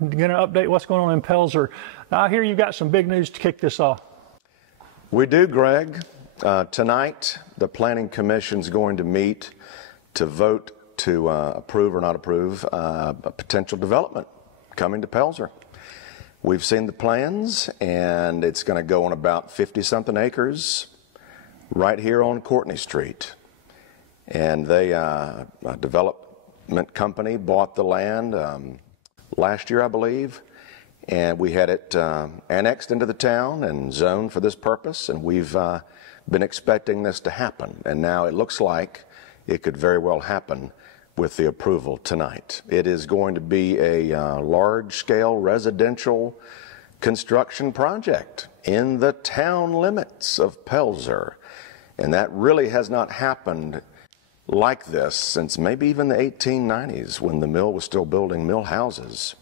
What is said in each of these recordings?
to get an update what's going on in Pelzer. I hear you've got some big news to kick this off. We do, Greg. Tonight, the Planning Commission is going to meet to vote to approve or not approve a potential development coming to Pelzer. We've seen the plans, and it's going to go on about 50-something acres right here on Courtney Street. And they, a development company bought the land last year, I believe, and we had it annexed into the town and zoned for this purpose, and we've been expecting this to happen. And now it looks like it could very well happen with the approval tonight. It is going to be a large-scale residential construction project in the town limits of Pelzer. And that really has not happened like this since maybe even the 1890s when the mill was still building mill houses.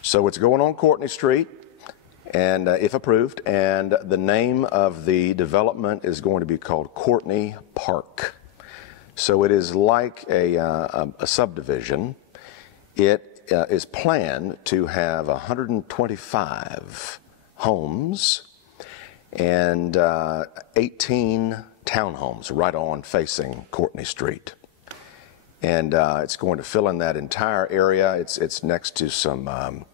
So it's going on Courtney Street, and if approved, and the name of the development is going to be called Courtney Park. So it is like a subdivision. It is planned to have 125 homes and 18 townhomes right on facing Courtney Street. And it's going to fill in that entire area. It's next to some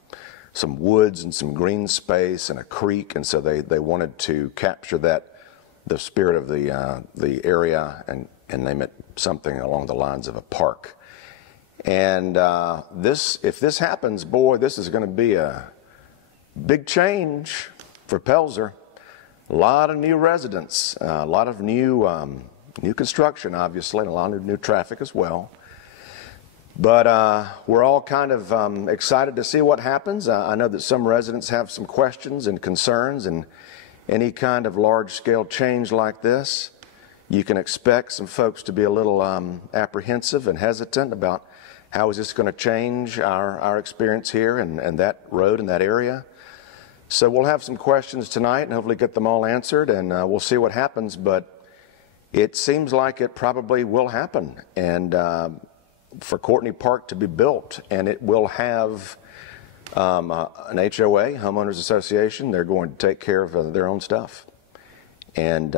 woods and some green space and a creek, and so they wanted to capture the spirit of the area and name it something along the lines of a park. And if this happens, boy, this is going to be a big change for Pelzer. A lot of new residents, a lot of new construction, obviously, and a lot of new traffic as well. But we're all kind of excited to see what happens. I know that some residents have some questions and concerns, and any kind of large-scale change like this, you can expect some folks to be a little apprehensive and hesitant about how is this going to change our experience here and that road and that area. So we'll have some questions tonight and hopefully get them all answered, and we'll see what happens. But it seems like it probably will happen, and for Courtney Park to be built, and it will have an HOA, Homeowners Association. They're going to take care of their own stuff. And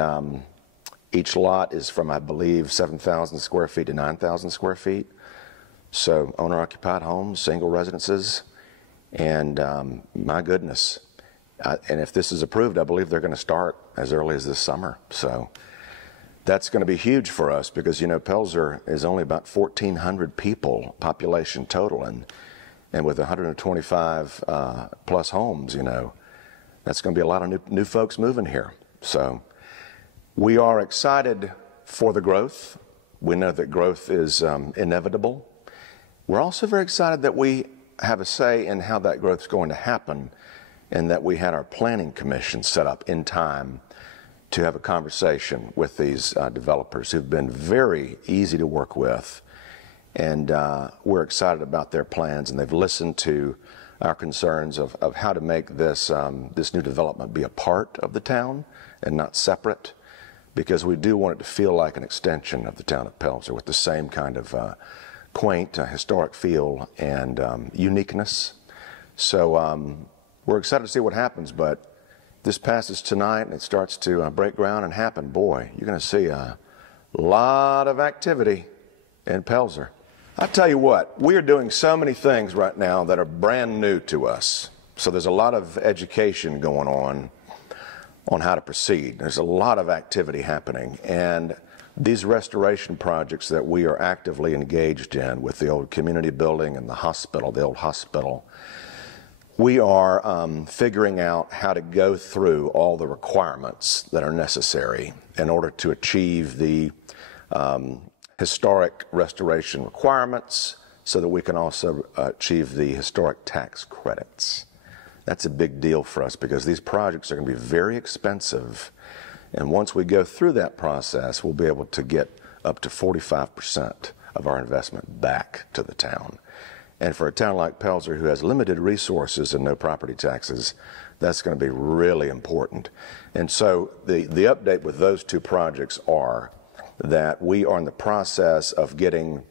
each lot is from, I believe, 7,000 square feet to 9,000 square feet. So owner-occupied homes, single residences, and my goodness. And if this is approved, I believe they're going to start as early as this summer. So that's going to be huge for us because, you know, Pelzer is only about 1,400 people, population total, and with 125 plus homes, you know, that's going to be a lot of new folks moving here. So we are excited for the growth. We know that growth is inevitable. We're also very excited that we have a say in how that growth is going to happen, and that we had our planning commission set up in time to have a conversation with these developers who've been very easy to work with. And we're excited about their plans, and they've listened to our concerns of how to make this new development be a part of the town and not separate, because we do want it to feel like an extension of the town of Pelzer with the same kind of quaint, historic feel and uniqueness. So we're excited to see what happens, but this passes tonight and it starts to break ground and happen. Boy, you're going to see a lot of activity in Pelzer. I tell you what, we are doing so many things right now that are brand new to us. So there's a lot of education going on how to proceed. There's a lot of activity happening, and these restoration projects that we are actively engaged in with the old community building and the hospital, the old hospital, we are figuring out how to go through all the requirements that are necessary in order to achieve the historic restoration requirements so that we can also achieve the historic tax credits. That's a big deal for us because these projects are going to be very expensive, and once we go through that process, we'll be able to get up to 45% of our investment back to the town. And for a town like Pelzer, who has limited resources and no property taxes, that's going to be really important. And so the update with those two projects are that we are in the process of getting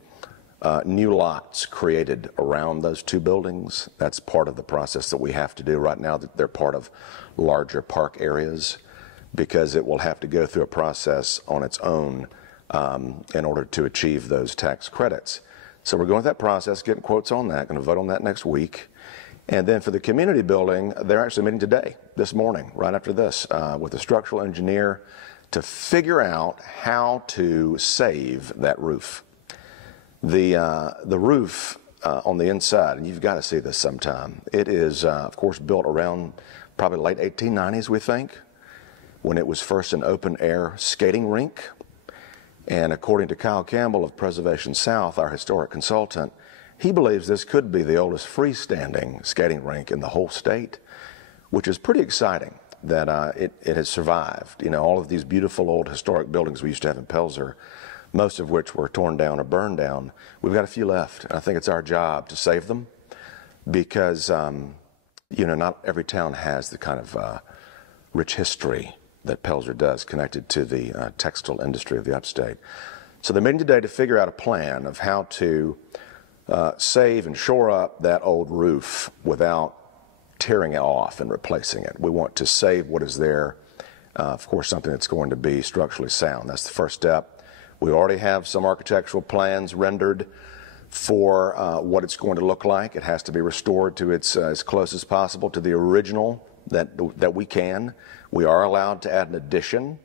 new lots created around those two buildings. That's part of the process that we have to do right now, that they're part of larger park areas, because it will have to go through a process on its own in order to achieve those tax credits. So we're going through that process, getting quotes on that, going to vote on that next week. And then for the community building, they're actually meeting today, this morning, right after this, with a structural engineer to figure out how to save that roof. The roof on the inside, and you've got to see this sometime, it is, of course, built around probably late 1890s, we think, when it was first an open-air skating rink. And according to Kyle Campbell of Preservation South, our historic consultant, he believes this could be the oldest freestanding skating rink in the whole state, which is pretty exciting that it has survived. You know, all of these beautiful old historic buildings we used to have in Pelzer, most of which were torn down or burned down, we've got a few left. And I think it's our job to save them because, you know, not every town has the kind of rich history that Pelzer does, connected to the textile industry of the upstate. So they're meeting today to figure out a plan of how to save and shore up that old roof without tearing it off and replacing it. We want to save what is there, of course, something that's going to be structurally sound. That's the first step. We already have some architectural plans rendered for what it's going to look like. It has to be restored to its as close as possible to the original that we can. We are allowed to add an addition.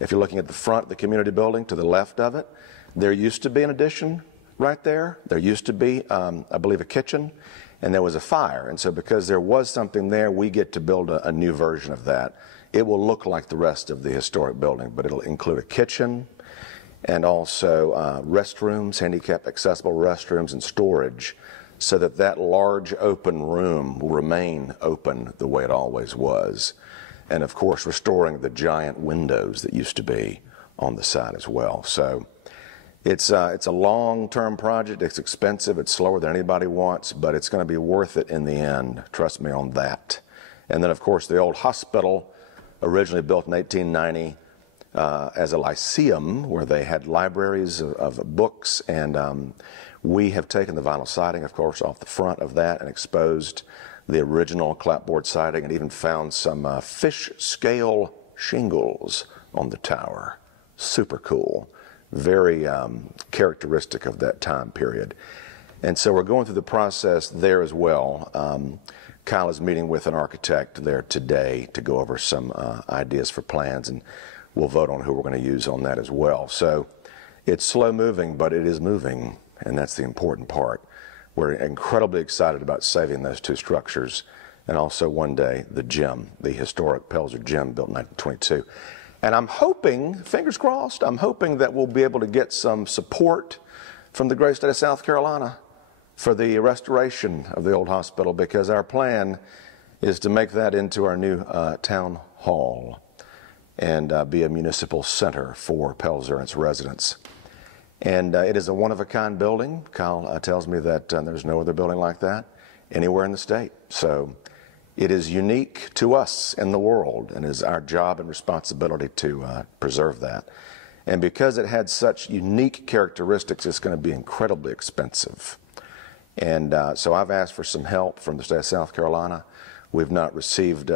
If you're looking at the front of the community building to the left of it, there used to be an addition right there. There used to be, I believe, a kitchen, and there was a fire. And so because there was something there, we get to build a new version of that. It will look like the rest of the historic building, but it'll include a kitchen and also restrooms, handicap accessible restrooms, and storage, so that that large open room will remain open the way it always was. And of course, restoring the giant windows that used to be on the side as well. So it's a long-term project. It's expensive. It's slower than anybody wants, but it's going to be worth it in the end. Trust me on that. And then, of course, the old hospital, originally built in 1890 as a lyceum, where they had libraries of books, and we have taken the vinyl siding, of course, off the front of that and exposed the original clapboard siding, and even found some fish scale shingles on the tower. Super cool. Very characteristic of that time period. And so we're going through the process there as well. Kyle is meeting with an architect there today to go over some ideas for plans, and we'll vote on who we're going to use on that as well. So it's slow moving, but it is moving, and that's the important part. We're incredibly excited about saving those two structures, and also one day the gym, the historic Pelzer gym built in 1922. And I'm hoping, fingers crossed, I'm hoping that we'll be able to get some support from the great state of South Carolina for the restoration of the old hospital, because our plan is to make that into our new town hall and be a municipal center for Pelzer and its residents. And it is a one-of-a-kind building. Kyle tells me that there's no other building like that anywhere in the state. So it is unique to us in the world, and it is our job and responsibility to preserve that. And because it had such unique characteristics, it's going to be incredibly expensive. And so I've asked for some help from the state of South Carolina. We've not received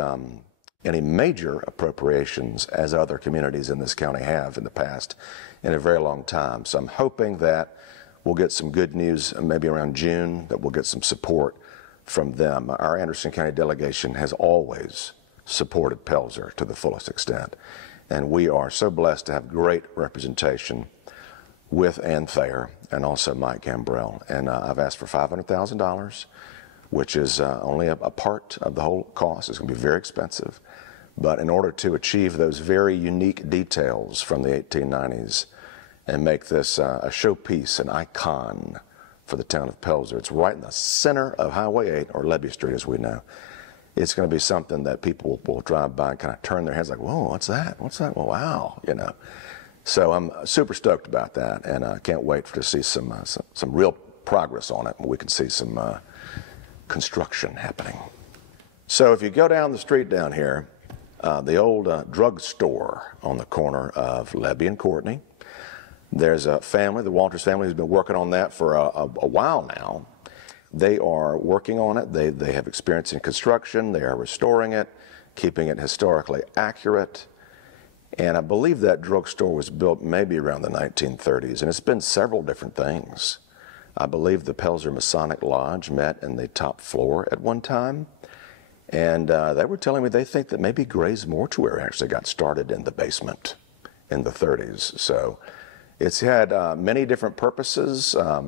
any major appropriations, as other communities in this county have in the past, in a very long time. So I'm hoping that we'll get some good news maybe around June, that we'll get some support from them. Our Anderson County delegation has always supported Pelzer to the fullest extent, and we are so blessed to have great representation with Ann Thayer and also Mike Gambrell. And I've asked for $500,000, which is only a part of the whole cost. It's going to be very expensive. But in order to achieve those very unique details from the 1890s and make this a showpiece, an icon for the town of Pelzer, it's right in the center of Highway 8, or Levy Street as we know. It's going to be something that people will drive by and kind of turn their heads like, whoa, what's that? What's that? Well, wow, you know. So I'm super stoked about that, and I can't wait to see some real progress on it, and we can see some construction happening. So if you go down the street down here, the old drugstore on the corner of Levy and Courtney, There's a family, the Walters family, who's been working on that for a while now. They are working on it. They have experience in construction. They are restoring it, keeping it historically accurate. And I believe that drugstore was built maybe around the 1930s, and it's been several different things. I believe the Pelzer Masonic Lodge met in the top floor at one time, and they were telling me they think that maybe Gray's Mortuary actually got started in the basement in the 30s. So it's had many different purposes. A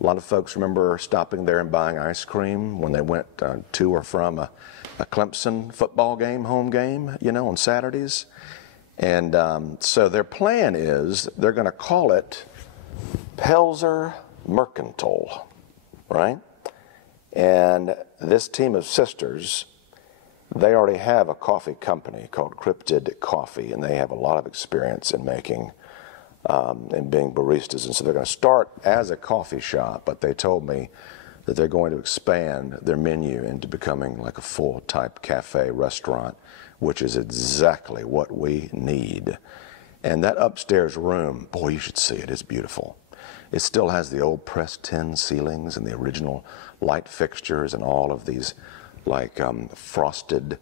lot of folks remember stopping there and buying ice cream when they went to or from a Clemson football game, home game, on Saturdays. And so their plan is they're going to call it Pelzer Mercantile, right? And this team of sisters, they already have a coffee company called Cryptid Coffee, and they have a lot of experience in making and being baristas. And so they're going to start as a coffee shop, but they told me that they're going to expand their menu into becoming like a full-type cafe restaurant, which is exactly what we need. And that upstairs room, boy, you should see it. It's beautiful. It still has the old pressed tin ceilings and the original light fixtures and all of these like frosted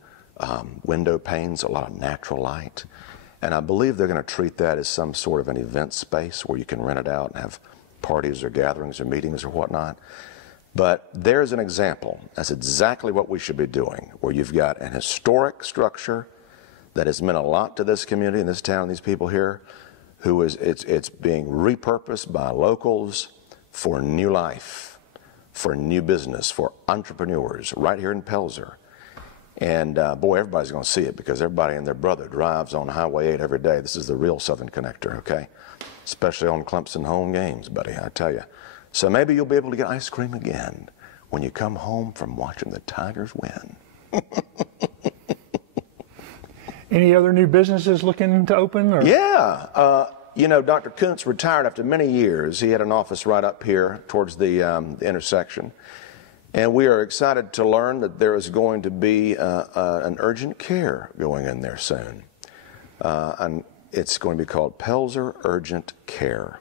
window panes, a lot of natural light. And I believe they're going to treat that as some sort of an event space where you can rent it out and have parties or gatherings or meetings or whatnot. But there's an example. That's exactly what we should be doing, where you've got an historic structure that has meant a lot to this community and this town, these people here, it's being repurposed by locals for new life, for new business, for entrepreneurs right here in Pelzer. And boy, everybody's going to see it because everybody and their brother drives on Highway 8 every day. This is the real Southern Connector, okay? Especially on Clemson home games, buddy, I tell you. So maybe you'll be able to get ice cream again when you come home from watching the Tigers win. Any other new businesses looking to open? Or? Yeah. Dr. Kuntz retired after many years. He had an office right up here towards the intersection. And we are excited to learn that there is going to be an urgent care going in there soon. And it's going to be called Pelzer Urgent Care.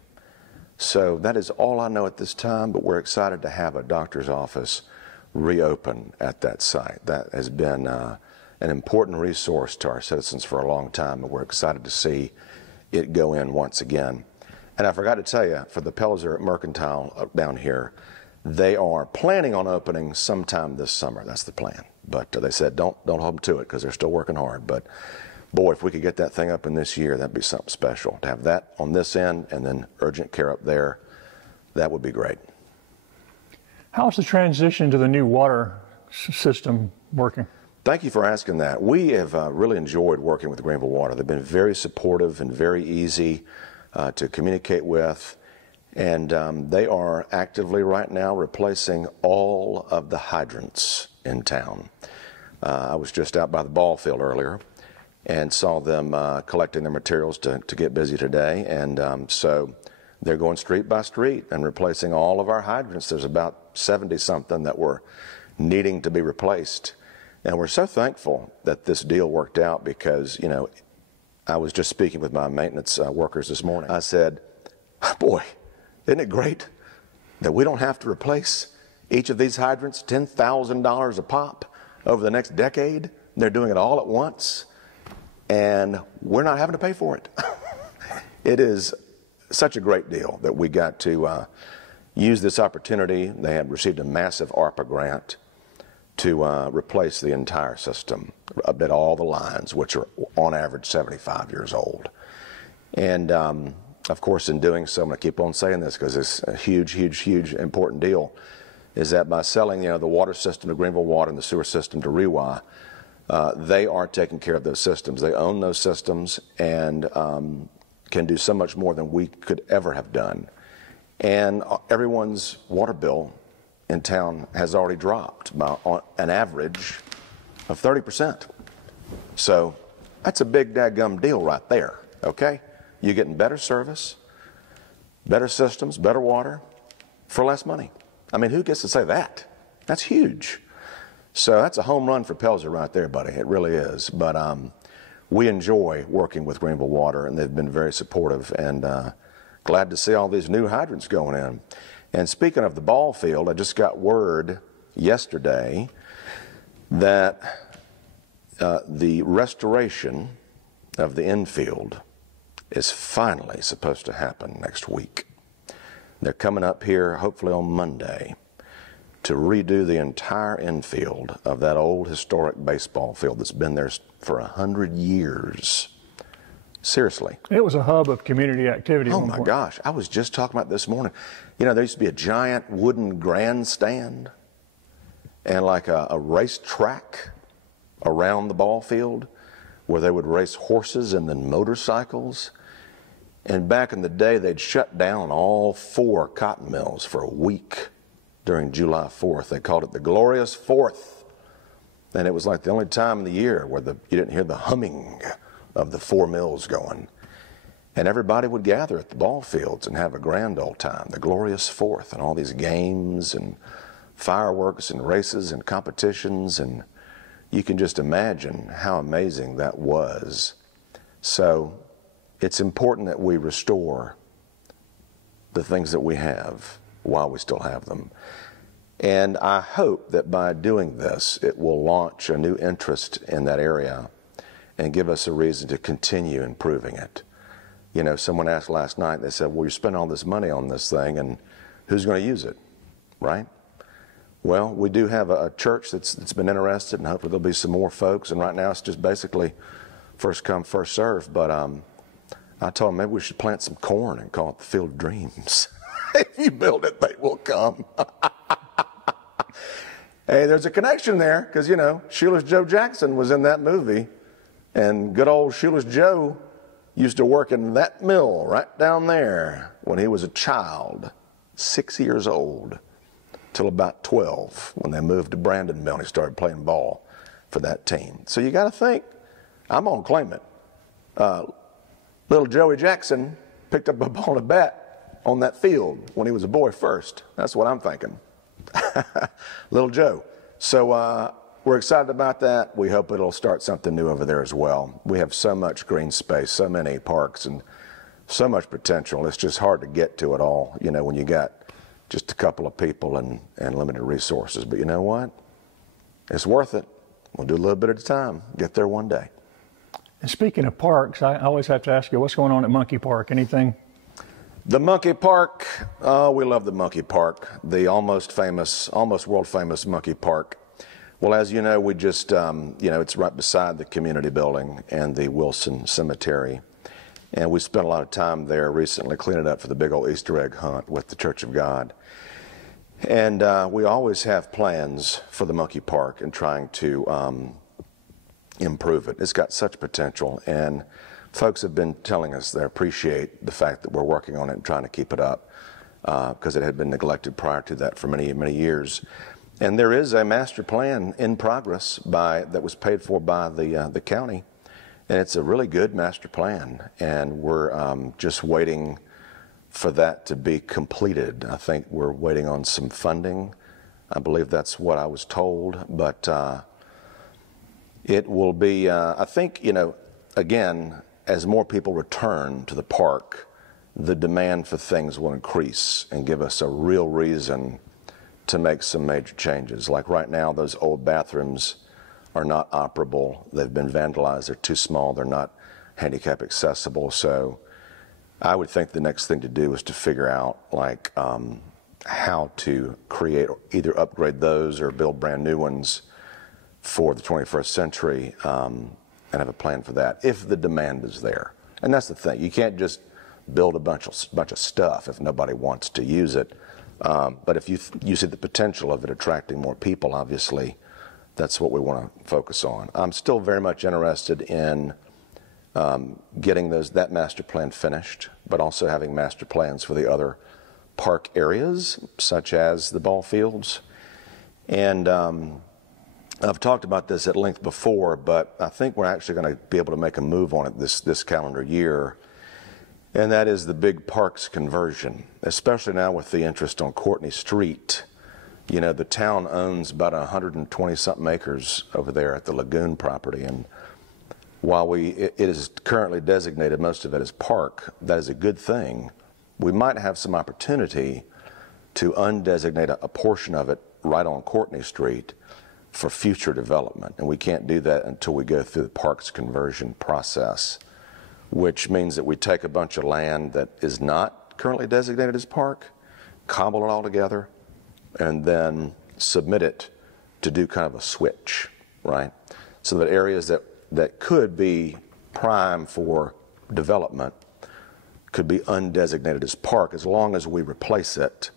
So that is all I know at this time, but we're excited to have a doctor's office reopen at that site. That has been an important resource to our citizens for a long time, and we're excited to see it go in once again. And I forgot to tell you, for the Pelzer Mercantile down here, they are planning on opening sometime this summer. That's the plan. But they said don't hold them to it because they're still working hard. But boy, if we could get that thing up in this year, that'd be something special. To have that on this end and then urgent care up there, that would be great. How's the transition to the new water system working? Thank you for asking that. We have really enjoyed working with Greenville Water. They've been very supportive and very easy to communicate with. And they are actively right now replacing all of the hydrants in town. I was just out by the ball field earlier and saw them collecting their materials to get busy today. And so they're going street by street and replacing all of our hydrants. There's about 70-something that were needing to be replaced. And we're so thankful that this deal worked out because, I was just speaking with my maintenance workers this morning. I said, boy, isn't it great that we don't have to replace each of these hydrants $10,000 a pop over the next decade? They're doing it all at once, and we're not having to pay for it. It is such a great deal that we got to use this opportunity. They had received a massive ARPA grant to replace the entire system, update all the lines, which are on average 75 years old. And of course, in doing so, I'm going to keep on saying this because it's a huge, important deal, is that by selling, the water system to Greenville Water and the sewer system to REWA, they are taking care of those systems. They own those systems and can do so much more than we could ever have done. And everyone's water bill in town has already dropped by an average of 30%. So that's a big daggum deal right there, okay? You're getting better service, better systems, better water for less money. I mean, who gets to say that? That's huge. So that's a home run for Pelzer right there, buddy. It really is. But we enjoy working with Greenville Water, and they've been very supportive. And glad to see all these new hydrants going in. And speaking of the ball field, I just got word yesterday that the restoration of the infield is finally supposed to happen next week. They're coming up here hopefully on Monday to redo the entire infield of that old historic baseball field that's been there for 100 years. Seriously. It was a hub of community activity. Oh my gosh, I was just talking about this morning. You know, there used to be a giant wooden grandstand and like a race track around the ball field where they would race horses and then motorcycles. And back in the day, they'd shut down all 4 cotton mills for a week during July 4th. They called it the Glorious Fourth. And it was like the only time of the year where you didn't hear the humming of the 4 mills going. And everybody would gather at the ball fields and have a grand old time, the Glorious Fourth, and all these games and fireworks and races and competitions. And you can just imagine how amazing that was. So it's important that we restore the things that we have while we still have them. And I hope that by doing this, it will launch a new interest in that area and give us a reason to continue improving it. You know, someone asked last night, they said, well, you're spending all this money on this thing, and who's going to use it, right? Well, we do have a church that's been interested, and hopefully there'll be some more folks. And right now it's just basically first come, first serve. But I told them maybe we should plant some corn and call it the Field of Dreams. If you build it, they will come. Hey, there's a connection there because, you know, Shoeless Joe Jackson was in that movie. And good old Shoeless Joe used to work in that mill right down there when he was a child, 6 years old, till about 12 when they moved to Brandon Mill and he started playing ball for that team. So you got to think, I'm going to claim it. Little Joey Jackson picked up a ball to bat on that field when he was a boy first. That's what I'm thinking. Little Joe. So we're excited about that. We hope it'll start something new over there as well. We have so much green space, so many parks, and so much potential. It's just hard to get to it all, you know, when you got just a couple of people and limited resources. But you know what? It's worth it. We'll do a little bit at a time. Get there one day. And speaking of parks, I always have to ask you, what's going on at Monkey Park? Anything? The Monkey Park, we love the Monkey Park, the almost world famous Monkey Park. Well, as you know, we just, it's right beside the community building and the Wilson Cemetery. And we spent a lot of time there recently cleaning up for the big old Easter egg hunt with the Church of God. And we always have plans for the Monkey Park and trying to improve it. It's got such potential. And folks have been telling us they appreciate the fact that we're working on it and trying to keep it up because it had been neglected prior to that for many, many years. And there is a master plan in progress that was paid for by the county, and it's a really good master plan. And we're just waiting for that to be completed. I think we're waiting on some funding. I believe that's what I was told, but it will be. I think again, as more people return to the park, the demand for things will increase and give us a real reason to make some major changes. Like right now, those old bathrooms are not operable. They've been vandalized. They're too small. They're not handicap accessible. So I would think the next thing to do is to figure out how to create, either upgrade those or build brand new ones for the 21st century and have a plan for that if the demand is there. And that's the thing. You can't just build a bunch of stuff if nobody wants to use it. But if you see the potential of it attracting more people, obviously, that's what we want to focus on. I'm still very much interested in getting that master plan finished, but also having master plans for the other park areas, such as the ball fields. And I've talked about this at length before, but I think we're actually going to be able to make a move on it this calendar year. And that is the big parks conversion, especially now with the interest on Courtney Street. You know, the town owns about 120-something acres over there at the Lagoon property. And while it is currently designated, most of it as park, that is a good thing we might have some opportunity to undesignate a portion of it right on Courtney Street for future development. And we can't do that until we go through the parks conversion process, which means that we take a bunch of land that is not currently designated as park, cobble it all together, and then submit it to do kind of a switch, right? So that areas that could be prime for development could be undesignated as park, as long as we replace it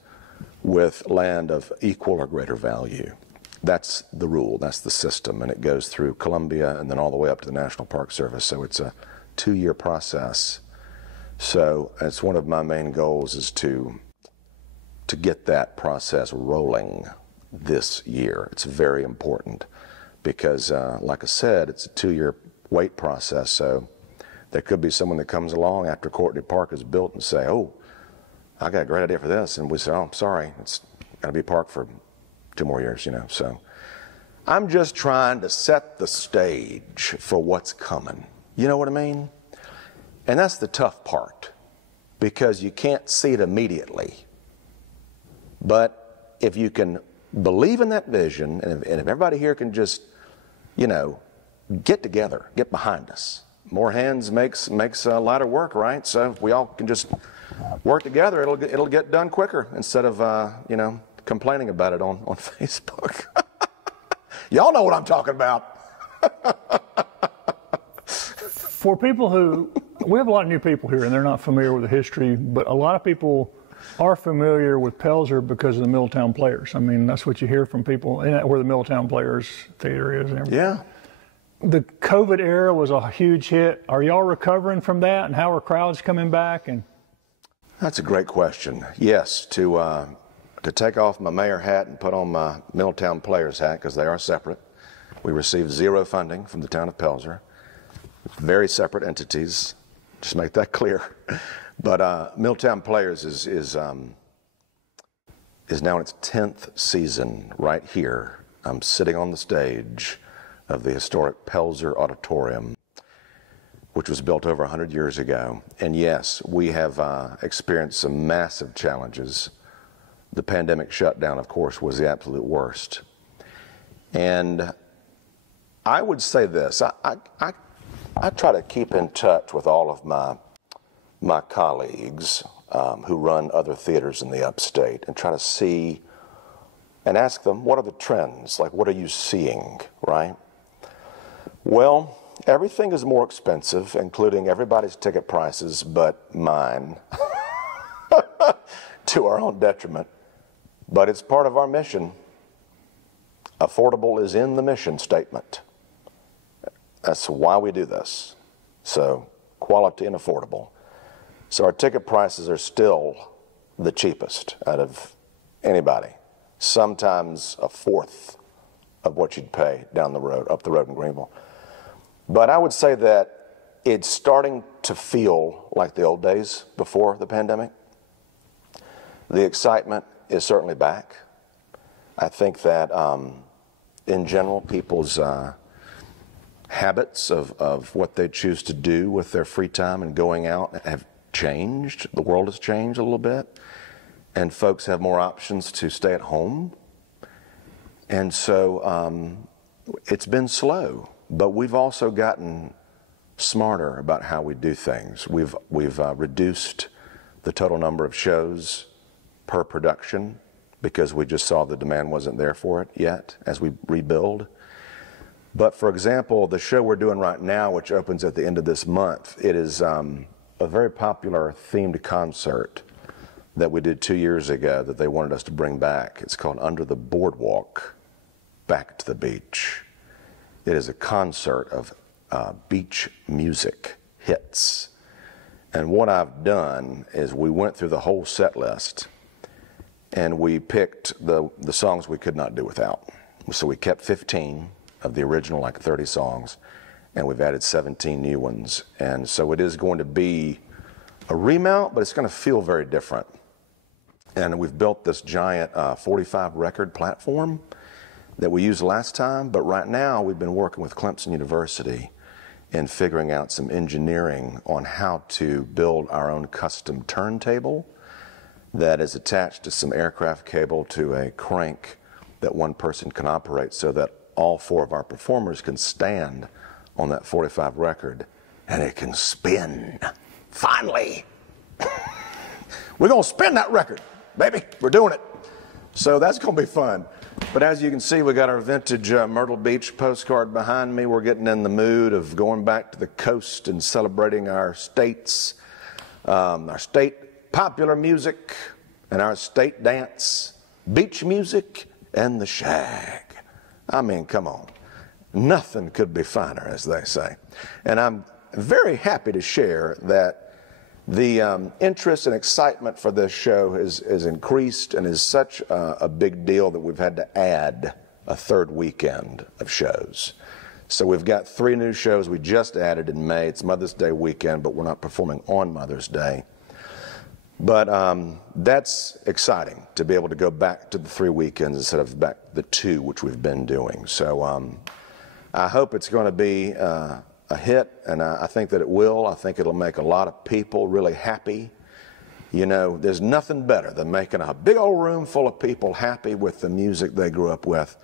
with land of equal or greater value. That's the rule, that's the system, and it goes through Columbia and then all the way up to the National Park Service. So it's a 2-year process. So it's one of my main goals is to get that process rolling this year. It's very important because, like I said, it's a 2-year wait process. So there could be someone that comes along after Courtney Park is built and say, oh, I got a great idea for this. And we say, oh, I'm sorry, it's got to be parked for 2 more years, you know. So I'm just trying to set the stage for what's coming. You know what I mean? And that's the tough part, because you can't see it immediately. But if you can believe in that vision, and if everybody here can just, you know, get together, get behind us. More hands makes lighter work, right? So if we all can just work together, it'll get done quicker instead of you know, complaining about it on Facebook. Y'all know what I'm talking about. For people who, we have a lot of new people here and they're not familiar with the history, but a lot of people are familiar with Pelzer because of the Middletown Players. I mean, that's what you hear from people, and where the Middletown Players Theater is and everything. Yeah. The COVID era was a huge hit. Are y'all recovering from that, and how are crowds coming back? And that's a great question. Yes, to take off my mayor hat and put on my Middletown Players hat, because they are separate. We received 0 funding from the town of Pelzer. Very separate entities, just make that clear. But Middletown Players is now in its 10th season right here. I'm sitting on the stage of the historic Pelzer Auditorium, which was built over 100 years ago. And yes, we have experienced some massive challenges. The pandemic shutdown, of course, was the absolute worst. And I would say this, I try to keep in touch with all of my colleagues who run other theaters in the upstate and try to see and ask them, what are the trends? Like, what are you seeing, right? Well, everything is more expensive, including everybody's ticket prices but mine, to our own detriment. But it's part of our mission. Affordable is in the mission statement. That's why we do this. So, quality and affordable. So our ticket prices are still the cheapest out of anybody. Sometimes a fourth of what you'd pay down the road, up the road in Greenville. But I would say that it's starting to feel like the old days before the pandemic. The excitement is certainly back. I think that in general, people's habits of what they choose to do with their free time and going out have changed. The world has changed a little bit, and folks have more options to stay at home. And so it's been slow, but we've also gotten smarter about how we do things. We've reduced the total number of shows per production because we just saw the demand wasn't there for it yet as we rebuild. But for example, the show we're doing right now, which opens at the end of this month, it is a very popular themed concert that we did 2 years ago that they wanted us to bring back. It's called Under the Boardwalk, Back to the Beach. It is a concert of beach music hits. And what I've done is we went through the whole set list and we picked the songs we could not do without. So we kept 15 of the original, like 30 songs, and we've added 17 new ones. And so it is going to be a remount, but it's going to feel very different. And we've built this giant 45 record platform that we used last time, but right now we've been working with Clemson University, in figuring out some engineering on how to build our own custom turntable that is attached to some aircraft cable to a crank that one person can operate, so that all 4 of our performers can stand on that 45 record and it can spin. Finally! We're going to spin that record, baby. We're doing it. So that's going to be fun. But as you can see, we got our vintage Myrtle Beach postcard behind me. We're getting in the mood of going back to the coast and celebrating our state popular music and our state dance, beach music, and the shag. I mean, come on. Nothing could be finer, as they say. And I'm very happy to share that the interest and excitement for this show is increased and is such a big deal that we've had to add a 3rd weekend of shows. So we've got 3 new shows we just added in May. It's Mother's Day weekend, but we're not performing on Mother's Day. But that's exciting to be able to go back to the 3 weekends instead of back the 2, which we've been doing. So I hope it's going to be a hit, and I think that it will. I think it'll make a lot of people really happy. You know, there's nothing better than making a big old room full of people happy with the music they grew up with,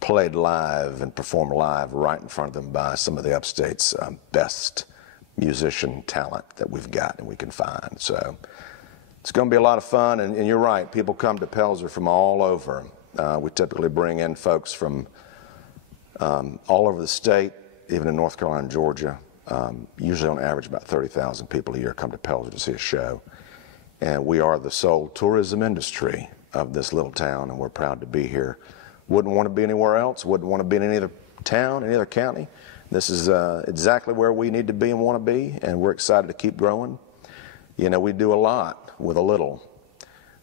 played live and performed live right in front of them by some of the upstate's best musician talent that we've got and we can find. So it's going to be a lot of fun, and you're right, people come to Pelzer from all over. We typically bring in folks from all over the state, even in North Carolina and Georgia. Usually on average about 30,000 people a year come to Pelzer to see a show. And we are the sole tourism industry of this little town, and we're proud to be here. Wouldn't want to be anywhere else, wouldn't want to be in any other town, any other county. This is exactly where we need to be and want to be, and we're excited to keep growing. You know, we do a lot with a little.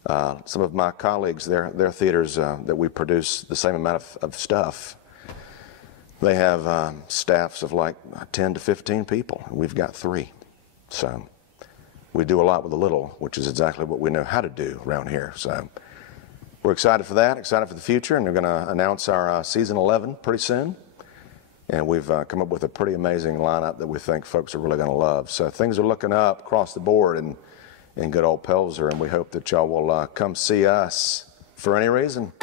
Some of my colleagues, their theaters that we produce the same amount of stuff, they have staffs of like 10 to 15 people. We've got 3. So we do a lot with a little, which is exactly what we know how to do around here. So we're excited for that, excited for the future, and we're going to announce our season 11 pretty soon. And we've come up with a pretty amazing lineup that we think folks are really going to love. So things are looking up across the board in good old Pelzer, and we hope that y'all will come see us for any reason.